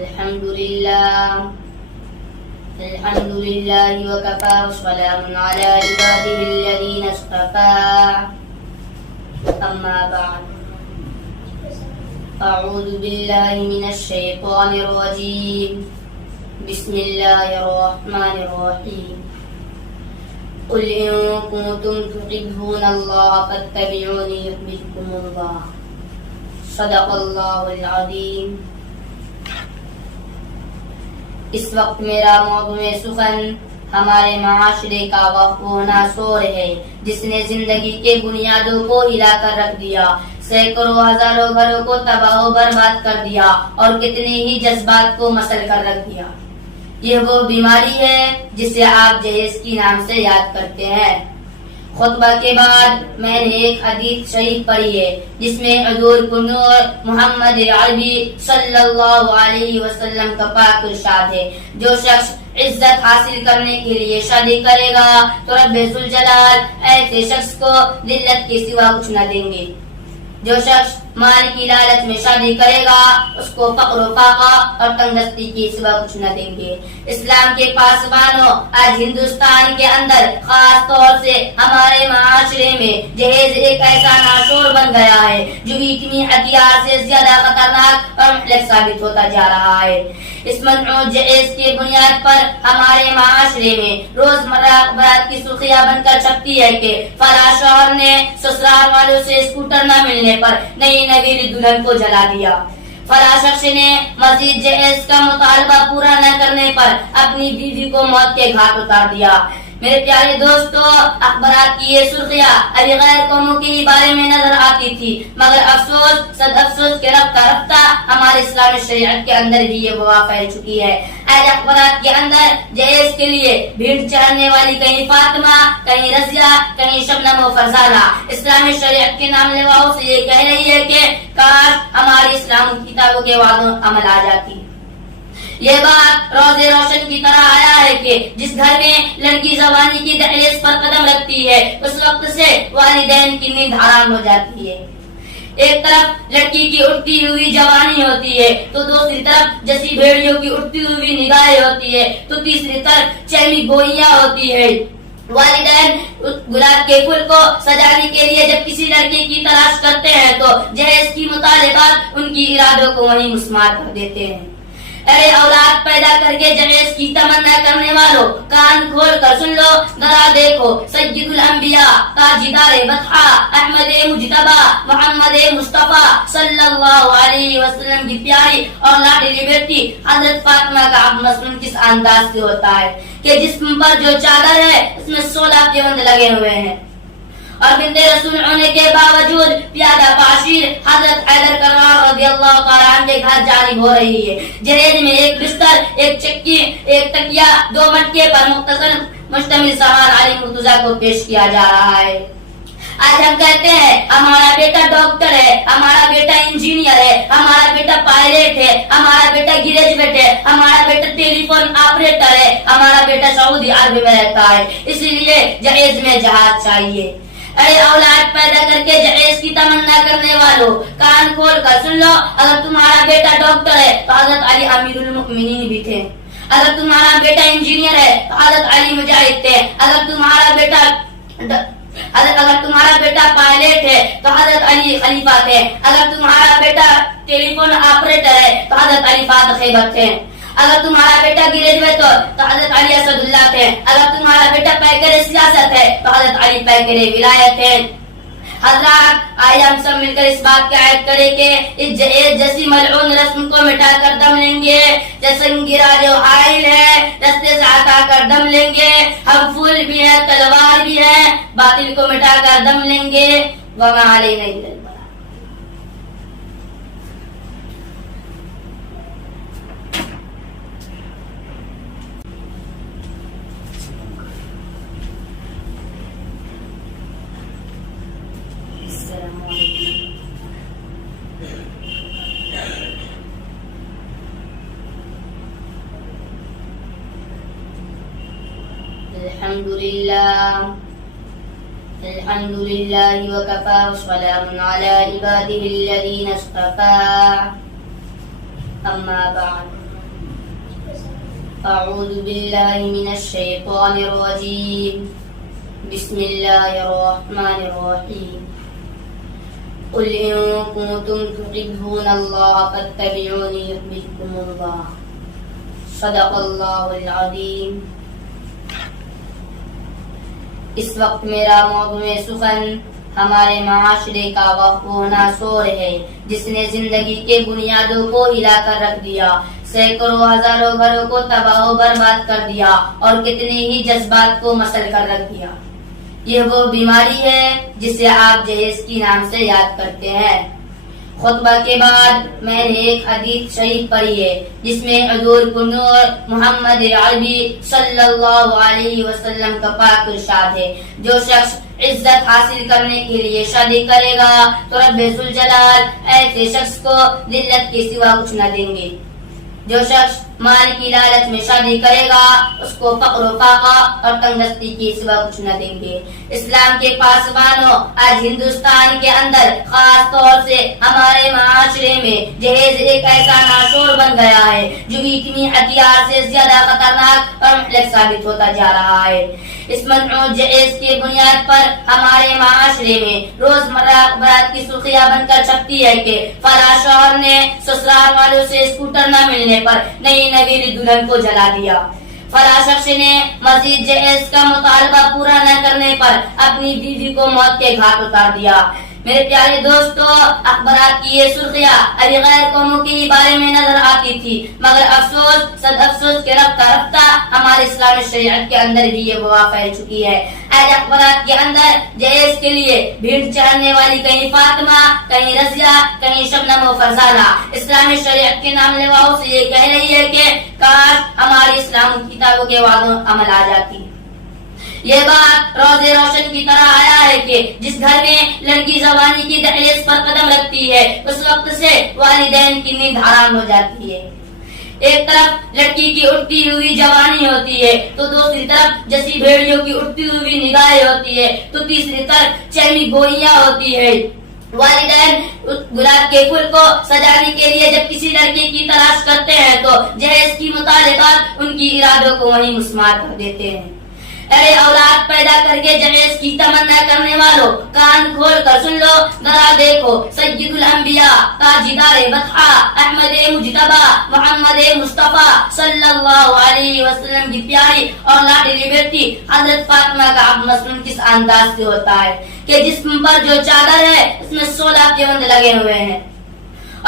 الحمد لله وكفى وسلام على عباده الذين اصطفى أما بعد أعوذ بالله من الشيطان الرجيم بسم الله الرحمن الرحيم قل إن كنتم تحبون الله فاتبعوني يحببكم الله صدق الله العظيم. اس وقت میرا موضوع سخن ہمارے معاشرے کا وقف ہونا شور ہے جس نے زندگی کے بنیادوں کو ہلا کر رکھ دیا، سینکڑوں ہزاروں گھروں کو تباہ و برباد کر دیا اور کتنے ہی جذبات کو مسل کر رکھ دیا. یہ وہ بیماری ہے جسے آپ جہیز کی نام سے یاد کرتے ہیں. خطبہ کے بعد میں نے ایک حدیث شریف پڑھی ہے جس میں حضور نور محمد عربی صلی اللہ علیہ وسلم کا پاک ارشاد ہے، جو شخص عزت حاصل کرنے کے لیے شادی کرے گا تو رب ذوالجلال ایسے شخص کو ذلت کے سوا کچھ نہ دیں گے. جو شخص مال کی لالچ میں شادی کرے گا اس کو فقر و فاقہ اور تنگدستی کے سوا کچھ نہ دیں گے. اسلام کے پاسبانوں، آج ہندوستان کے اندر خاص طور سے ہمارے معاشرے میں جہیز ایک ایسا ناشور بن گیا ہے جو اتنی ہتھیار سے زیادہ خطرناک اور مہلک ثابت ہوتا جا رہا ہے. اس منعوت جہیز کی بنیاد پر ہمارے معاشرے میں روزمرہ اخبارات کی سرخیاں بن کر چھپتی ہے کہ فلاں شوہر نے سسرال والوں سے اسکوٹر نہ ملنے پر نئی نویلی دلہن کو جلا دیا، فلاں شخص نے مزید جہیز کا مطالبہ پورا نہ کرنے پر اپنی بیوی کو موت کے گھاٹ اتار دیا. میرے پیارے دوستو، اخبارات کی یہ سرخیاں ابھی غیر قوموں کے بارے میں نظر آتی تھی، مگر افسوس صد افسوس کے رفتہ رفتہ ہمارے اسلامی شریعت کے اندر بھی یہ وبا پھیل چکی ہے. آج اخبارات کے اندر جہیز کے لیے بھیڑ چڑھنے والی کہیں فاطمہ، کہیں رضیہ، کہیں شبنم و فرزانہ اسلامی شریعت کے نام لیواؤں سے یہ کہہ رہی ہے کہ کاش ہماری اسلامی کتابوں کے وعدوں عمل آ جاتی. یہ بات روزے روشن کی طرح آیا ہے کہ جس گھر میں لڑکی جوانی کی دہلیز پر قدم رکھتی ہے اس وقت سے والدین کی نیند حرام ہو جاتی ہے. ایک طرف لڑکی کی اٹھتی ہوئی جوانی ہوتی ہے تو دوسری طرف جیسی بھیڑیوں کی اٹھتی ہوئی نگاہیں ہوتی ہے تو تیسری طرف چیلی گوئیاں ہوتی ہے. والدین گلاب کے پھول کو سجانے کے لیے جب کسی لڑکی کی تلاش کرتے ہیں تو جہیز کی مطالبات ان کی ارادوں کو وہیں مسمار کر دیتے ہیں. ارے اولاد پیدا کر کے جہیز کی تمنا کرنے والوں، کان کھول کر سن لو، ذرا دیکھو سید الانبیاء تاجدار بطحا احمد مجتبی محمد مصطفیٰ صلی اللہ علیہ وسلم کی پیاری اور لاڈلی بیٹی حضرت فاطمہ کا اب مسلم کس انداز سے ہوتا ہے کہ جسم پر جو چادر ہے اس میں 16 پیوند لگے ہوئے ہیں اور بنت رسول ہونے کے باوجود پیادہ پاشیر حضرت حیدر کرار رضی اللہ تعالیٰ عنہ کے گھر جانب ہو رہی ہے. جہیز میں ایک بستر، ایک چکی، ایک تکیا، 2 مٹکے پر مختصر مشتمل سامان علی مرتضیٰ کو پیش کیا جا رہا ہے. آج ہم کہتے ہیں ہمارا بیٹا ڈاکٹر ہے، ہمارا بیٹا انجینئر ہے، ہمارا بیٹا پائلٹ ہے، ہمارا بیٹا گریجویٹ ہے، ہمارا بیٹا ٹیلی فون آپریٹر ہے، ہمارا بیٹا سعودی عرب میں رہتا ہے، اسی لیے جہیز میں جہاز چاہیے. اے اولاد پیدا کر کے جہیز کی تمنا کرنے والوں، کان کھول کر سن لو، اگر تمہارا بیٹا ڈاکٹر ہے تو حضرت علی امیر المؤمنین بھی تھے، اگر تمہارا بیٹا انجینئر ہے تو حضرت علی مجاہد تھے، اگر تمہارا بیٹا پائلٹ ہے تو حضرت علی خلیفہ تھے، اگر تمہارا بیٹا ٹیلی فون آپریٹر ہے تو حضرت علی فاتح خیبر تھے، اگر تمہارا بیٹا گریجویٹ ہو تو حضرت علی اسد اللہ تھے، اگر تمہارا بیٹا پیکر سیاست ہے تو حضرت علی پیکر ولایت ہے. حضرات آئے ہم سب مل کر اس بات کا عہد کریں کہ اس جہیز جیسی ملعون رسم کو مٹا کر دم لیں گے. جسنگیرہ جو حائل ہے رستے سے ہٹا کر دم لیں گے، ہم پھول بھی ہے تلوار بھی ہے، باطل کو مٹا کر دم لیں گے. وما علینا الا البلاغ. الحمد لله وكفى وسلام على عباده الذين اصطفى أما بعد أعوذ بالله من الشيطان الرجيم بسم الله الرحمن الرحيم قل إن كنتم تحبون الله فاتبعوني يحببكم الله صدق الله العظيم. اس وقت میرا موضوع سخن ہمارے معاشرے کا وقفہ شور ہے جس نے زندگی کے بنیادوں کو ہلا کر رکھ دیا، سینکڑوں ہزاروں گھروں کو تباہ و برباد کر دیا اور کتنے ہی جذبات کو مسل کر رکھ دیا. یہ وہ بیماری ہے جسے آپ جہیز کی نام سے یاد کرتے ہیں. خطبہ کے بعد میں نے ایک حدیث شریف پڑھی ہے جس میں حضور نور محمد عربی صلی اللہ علیہ وسلم کا پاک ارشاد ہے، جو شخص عزت حاصل کرنے کے لیے شادی کرے گا تو رب ذوالجلال ایسے شخص کو ذلت کے سوا کچھ نہ دیں گے. جو شخص مال کی لالچ میں شادی کرے گا اس کو فقر و فاقہ اور تنگدستی کے سوا کچھ نہ دیں گے. اسلام کے پاسبانوں، آج ہندوستان کے اندر خاص طور سے ہمارے معاشرے میں جہیز ایک ایسا ناشور بن گیا ہے جو اتنی ہتھیار سے زیادہ خطرناک اور مہلک ثابت ہوتا جا رہا ہے. اس منعوت جہیز کی بنیاد پر ہمارے معاشرے میں روزمرہ اخبارات کی سرخیاں بن کر چھپتی ہے کہ فلاں شوہر نے سسرال والوں سے اسکوٹر نہ ملنے پر نئی نویلی دلہن کو جلا دیا، فلاں شخص نے مزید جہیز کا مطالبہ پورا نہ کرنے پر اپنی بیوی کو موت کے گھاٹ اتار دیا. میرے پیارے دوستو، اخبارات کی یہ سرخیاں ابھی غیر قوموں کے بارے میں نظر آتی تھی، مگر افسوس صد افسوس کے رفتہ رفتہ ہمارے اسلامی شریعت کے اندر بھی یہ وبا پھیل چکی ہے. آج اخبارات کے اندر جہیز کے لیے بھیڑ چڑھنے والی کہیں فاطمہ، کہیں رضیہ، کہیں شبنم و فرزانہ اسلامی شریعت کے نام لیواؤں سے یہ کہہ رہی ہے کہ کاش ہماری اسلام کتابوں کے وعدوں عمل آ جاتی. یہ بات روزے روشن کی طرح آیا ہے کہ جس گھر میں لڑکی جوانی کی دہلیز پر قدم رکھتی ہے اس وقت سے والدین کی نیند حرام ہو جاتی ہے. ایک طرف لڑکی کی اٹھتی ہوئی جوانی ہوتی ہے تو دوسری طرف جیسی بھیڑیوں کی اٹھتی ہوئی نگاہیں ہوتی ہے تو تیسری طرف چہمی گوئیاں ہوتی ہے. والدین گلاب کے پھول کو سجانے کے لیے جب کسی لڑکی کی تلاش کرتے ہیں تو جہیز کی مطالبات ان کی ارادوں کو وہیں مسمار کر دیتے ہیں. ارے اولاد پیدا کر کے جہیز کی تمنا کرنے والوں، کان کھول کر سن لو، ذرا دیکھو سید الانبیاء تاجدار بطحا احمد مجتبی محمد مصطفیٰ صلی اللہ علیہ وسلم کی پیاری اور لاڈلی بیٹی حضرت فاطمہ کا اب مسنون کس انداز سے ہوتا ہے کہ جسم پر جو چادر ہے اس میں 16 پیوند لگے ہوئے ہیں،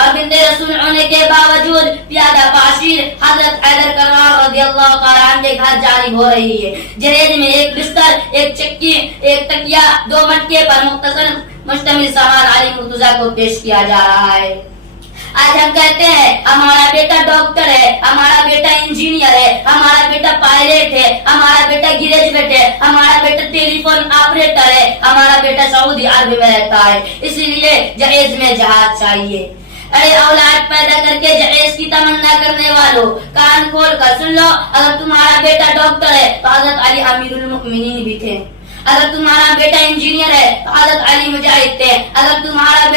اور بنت رسول ہونے کے باوجود پیادہ پاشیر حضرت حیدر کرار رضی اللہ تعالیٰ عنہ کے گھر جانب ہو رہی ہے. جہیز میں ایک بستر، ایک چکی، ایک تکیا، 2 مٹکے پر مختصر مشتمل سامان علی مرتضیٰ کو پیش کیا جا رہا ہے. آج ہم کہتے ہیں ہمارا بیٹا ڈاکٹر ہے، ہمارا بیٹا انجینئر ہے، ہمارا بیٹا پائلٹ ہے، ہمارا بیٹا گریجویٹ ہے، ہمارا بیٹا ٹیلی فون آپریٹر ہے، ہمارا بیٹا سعودی عرب میں رہتا ہے، اسی لیے جہیز میں جہاز چاہیے. ارے اولاد پیدا کر کے جہیز کی تمنا کرنے والوں، کان کھول کر سن لو، اگر تمہارا بیٹا ڈاکٹر ہے تو حضرت علی امیر المؤمنین بھی تھے، اگر تمہارا بیٹا انجینئر ہے تو حضرت علی مجاہد تھے، اگر تمہارا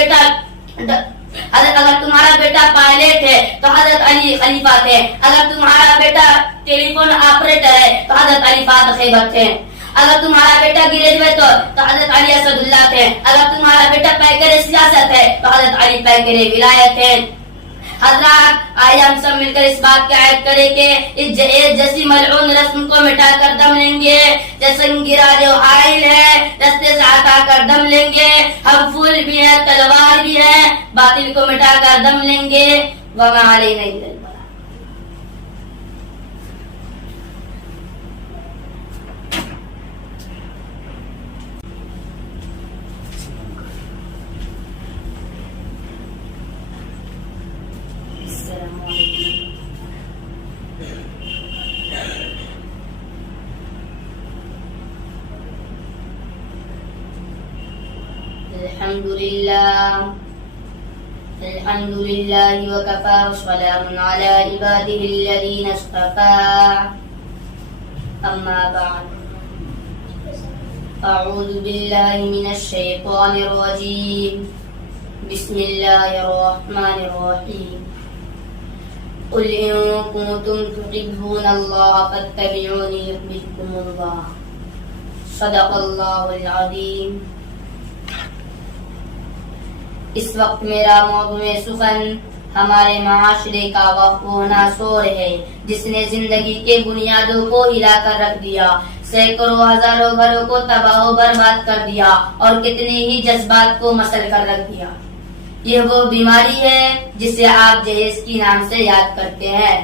بیٹا پائلٹ ہے تو حضرت علی خلیفہ تھے، اگر تمہارا بیٹا ٹیلی فون آپریٹر ہے تو حضرت علی فاتح خیبر تھے، اگر تمہارا بیٹا گریجویٹ ہو تو حضرت علی اسد اللہ تھے، اگر تمہارا بیٹا پیکر سیاست ہے تو حضرت علی پیکر ولایت ہے. حضرات آئے ہم سب مل کر اس بات کا عہد کریں کہ اس جہیز جیسی ملعون رسم کو مٹا کر دم لیں گے، جیسے گرا جو حائل ہے رستے سے ہٹا کر دم لیں گے، ہم پھول بھی ہیں تلوار بھی ہے، باطل کو مٹا کر دم لیں گے. وما علینا الا البلاغ. الحمد لله وكفى وسلام على عباده الذين اصطفى. أما بعد، أعوذ بالله من الشيطان الرجيم بسم الله الرحمن الرحيم. قل إن كنتم تحبون الله فاتبعوني يحببكم الله صدق اللہ العظیم. اس وقت میرا موضوع سخن ہمارے معاشرے کا وہ ناسور ہے جس نے زندگی کے بنیادوں کو ہلا کر رکھ دیا، سینکڑوں ہزاروں گھروں کو تباہ و برباد کر دیا اور کتنے ہی جذبات کو مسل کر رکھ دیا. یہ وہ بیماری ہے جسے آپ جہیز کی نام سے یاد کرتے ہیں.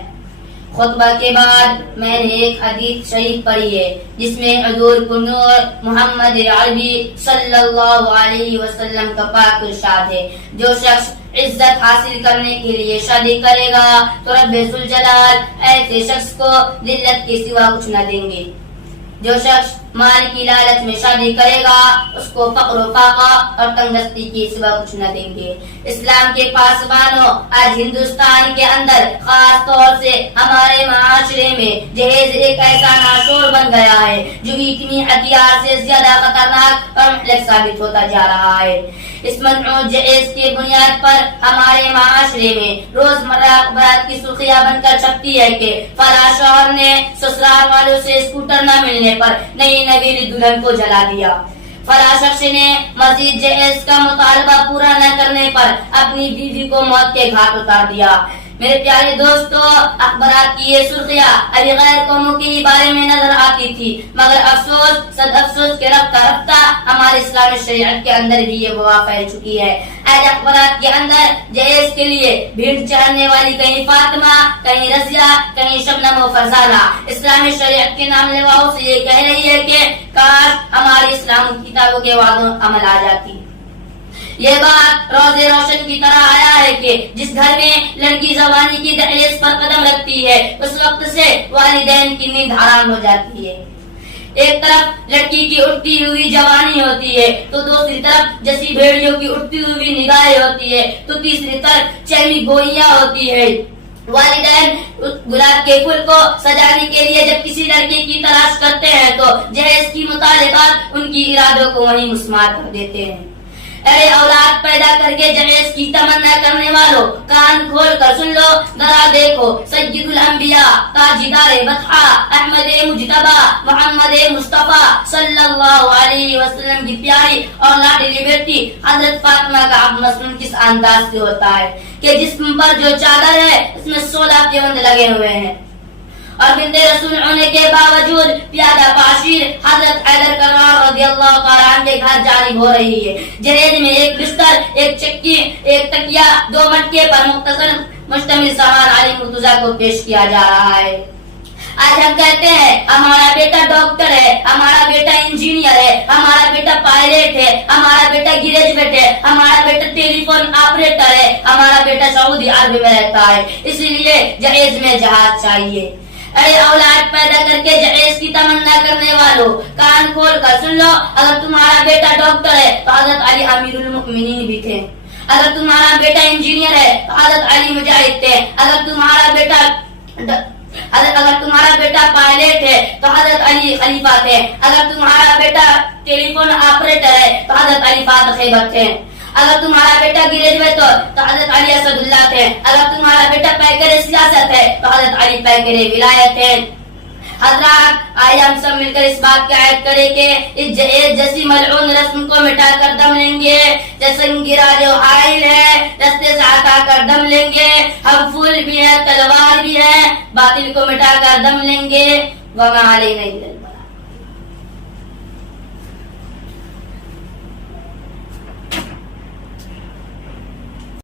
خطبہ کے بعد میں نے ایک حدیث شریف پڑھی ہے جس میں حضور نور محمد عربی صلی اللہ علیہ وسلم کا پاک ارشاد ہے، جو شخص عزت حاصل کرنے کے لیے شادی کرے گا تو رب ذوالجلال ایسے شخص کو ذلت کے سوا کچھ نہ دیں گے. جو شخص مال کی لالچ میں شادی کرے گا اس کو فقر و فاقہ اور تنگدستی کے سوا کچھ نہ دیں گے. اسلام کے پاسبانوں، آج ہندوستان کے اندر خاص طور سے ہمارے معاشرے میں جہیز ایک ایسا ناشور بن گیا ہے جو اتنی ہتھیار سے زیادہ خطرناک اور مہلک ثابت ہوتا جا رہا ہے. اس منعوت جہیز کے بنیاد پر ہمارے معاشرے میں روزمرہ اخبارات کی سرخیاں بن کر چھپتی ہے کہ فلاں شوہر نے سسرال والوں سے اسکوٹر نہ ملنے پر نئی نویلی دلہن کو جلا دیا، فلاں شخص نے مزید جہیز کا مطالبہ پورا نہ کرنے پر اپنی بیوی کو موت کے گھاٹ اتار دیا. میرے پیارے دوستو، اخبارات کی یہ سرخیاں ابھی غیر قوموں کے بارے میں نظر آتی تھی، مگر افسوس صد افسوس کے رفتہ رفتہ ہمارے اسلامی شریعت کے اندر بھی یہ وبا پھیل چکی ہے. آج اخبارات کے اندر جہیز کے لیے بھیڑ چڑھنے والی کہیں فاطمہ، کہیں رضیہ، کہیں شبنم و فرزانہ اسلامی شریعت کے نام لیواؤں سے یہ کہہ رہی ہے کہ کاش ہماری اسلام کتابوں کے وعدوں عمل آ جاتی. یہ بات روزے روشن کی طرح آیا ہے کہ جس گھر میں لڑکی جوانی کی دہلیز پر قدم رکھتی ہے اس وقت سے والدین کی نیند حرام ہو جاتی ہے. ایک طرف لڑکی کی اٹھتی ہوئی جوانی ہوتی ہے تو دوسری طرف جیسی بھیڑیوں کی اٹھتی ہوئی نگاہیں ہوتی ہے تو تیسری طرف چہری گوئیاں ہوتی ہے. والدین گلاب کے پھول کو سجانے کے لیے جب کسی لڑکے کی تلاش کرتے ہیں تو جہیز کی مطالبات ان کی ارادوں کو وہیں مسمار کر دیتے ہیں. اے اولاد پیدا کر کے جہیز کی تمنا کرنے والوں، کان کھول کر سن لو، ذرا دیکھو سید الانبیاء تاجدار بطحا احمد مجتبی محمد مصطفیٰ صلی اللہ علیہ وسلم کی پیاری اور لاڈلی بیٹی حضرت فاطمہ کا مسنون کس انداز سے ہوتا ہے کہ جسم پر جو چادر ہے اس میں 16 پیوند لگے ہوئے ہیں، اور بنت رسول ہونے کے باوجود پیادہ پاشیر حضرت حیدر کرار رضی اللہ تعالیٰ عنہ کے گھر جانب ہو رہی ہے. جہیز میں ایک بستر، ایک چکی، ایک تکیا، 2 مٹکے پر مختصر مشتمل سامان علی مرتضیٰ کو پیش کیا جا رہا ہے. آج ہم کہتے ہیں ہمارا بیٹا ڈاکٹر ہے، ہمارا بیٹا انجینئر ہے، ہمارا بیٹا پائلٹ ہے، ہمارا بیٹا گریجویٹ ہے، ہمارا بیٹا ٹیلی فون آپریٹر ہے، ہمارا بیٹا سعودی عرب میں رہتا ہے، اس لیے جہیز میں جہاز چاہیے. اے اولاد پیدا کر کے جہیز کی تمنا کرنے والوں، کان کھول کر سن لو، اگر تمہارا بیٹا ڈاکٹر ہے تو حضرت علی امیر المؤمنین بھی تھے، اگر تمہارا بیٹا انجینئر ہے تو حضرت علی مجاہد تھے، اگر تمہارا بیٹا پائلٹ ہے تو حضرت علی خلیفہ تھے، اگر تمہارا بیٹا ٹیلی فون آپریٹر ہے تو حضرت علی فاتح خیبر تھے، اگر تمہارا بیٹا گریجویٹ ہو تو حضرت علی اسد اللہ تھے، اگر تمہارا بیٹا پیکر سیاست ہے تو حضرت علی پیکر ولایت ہے. حضرات آئے ہم سب مل کر اس بات کی عہد کریں کہ اس جہیز جیسی ملعون رسم کو مٹا کر دم لیں گے، جسم گرا جو حائل ہے رستے سے ہٹا کر دم لیں گے، ہم پھول بھی ہیں تلوار بھی ہیں، باطل کو مٹا کر دم لیں گے. وما علینا الا البلاغ.